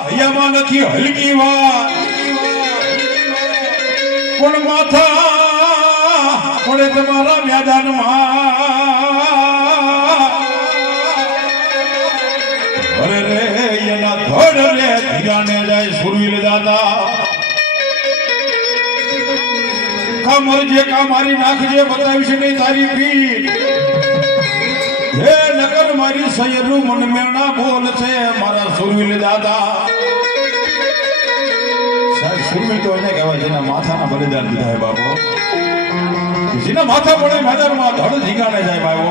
હૈયામાં નથી હલકી વાત પણ માથા પડે તમારા મેદાનમાં અરે રે એના ધડ રે ધીરાને જાય સુરવીર દાદા કામર જે કામારી નાખજે બતાવીશ નહીં તારી પીઠ હે નગર મારી સૈયરું મન મેણા બોલ છે મારા સુરવીર દાદા સાહેબ સુરવીર તો એને કહેવાય જેના માથાના બલિદાન દીધા હે બાબો જેના માથા પડે મેદાનમાં ધડ ધીગાને જાય બાબો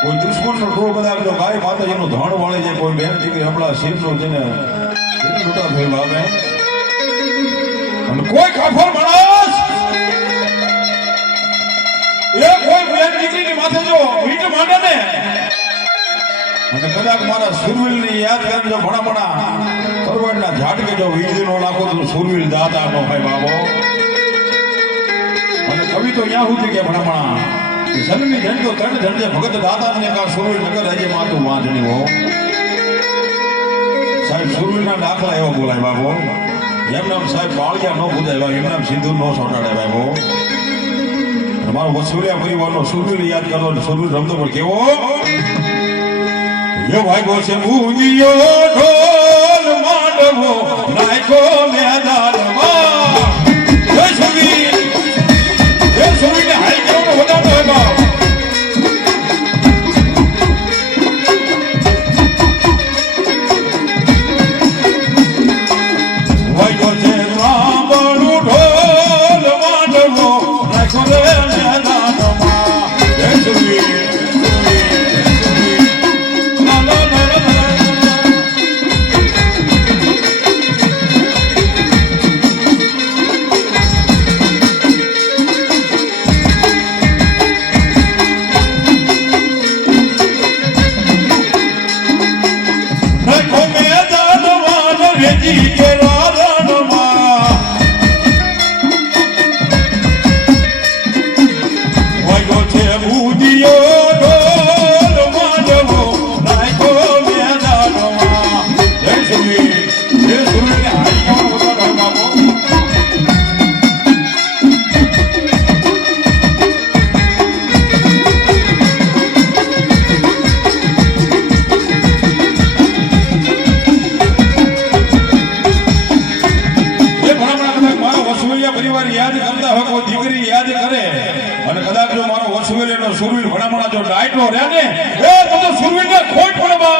કોઈ દુશ્મનનો ટોળ બધા તો ગાય માતાજીનું ધણ વળે છે કોઈ બેન દીકરી હમણાં શિરનો જેને લૂંટા થયો બાબે અને કોઈ કાફર માણસ એ કોઈ બેન દીકરીની માથે જો મીઠ માંડે ને અને કદાચ મારા સુરવીરને યાદ કરીને જો ભણા પરવડના ઝાટકે જો વીજળીનો નાખો તો સુરવીર દાદા નો ભાઈ બાબો અને કવિ તો ત્યાં સુધી કે ભણા જન્મી જન તો ત્રણ જણજે ભગત દાદા ને કા સુરવીર નગર હજે માતું વાંધણી હો સાહેબ સુરવીરના દાખલા એવો બોલાય બાબો એમ નામ સાહેબ બાળિયા નો બુધાય એમ નામ સિંદૂર નો સોટાડે બાબો મારો વસુલિયા પરિવારનો સુરવીર યાદ કરો સુરવીર રમતો પણ કેવો એ વાગ્યો છે બુંદીયો ઢોલ માંડવો નાખો મેદાનમાં જય સુરવીર જય સુરવીરને હાઈ કેવો વધારતો હોય બાપ વાગ્યો છે રામણું ઢોલ માંડવો નાખો મેદાનમાં જય સુરવીર સુરવીર ભણામણા જો ડાયટો રહે ને એ તો સુરવીરને ખોટ પડે બા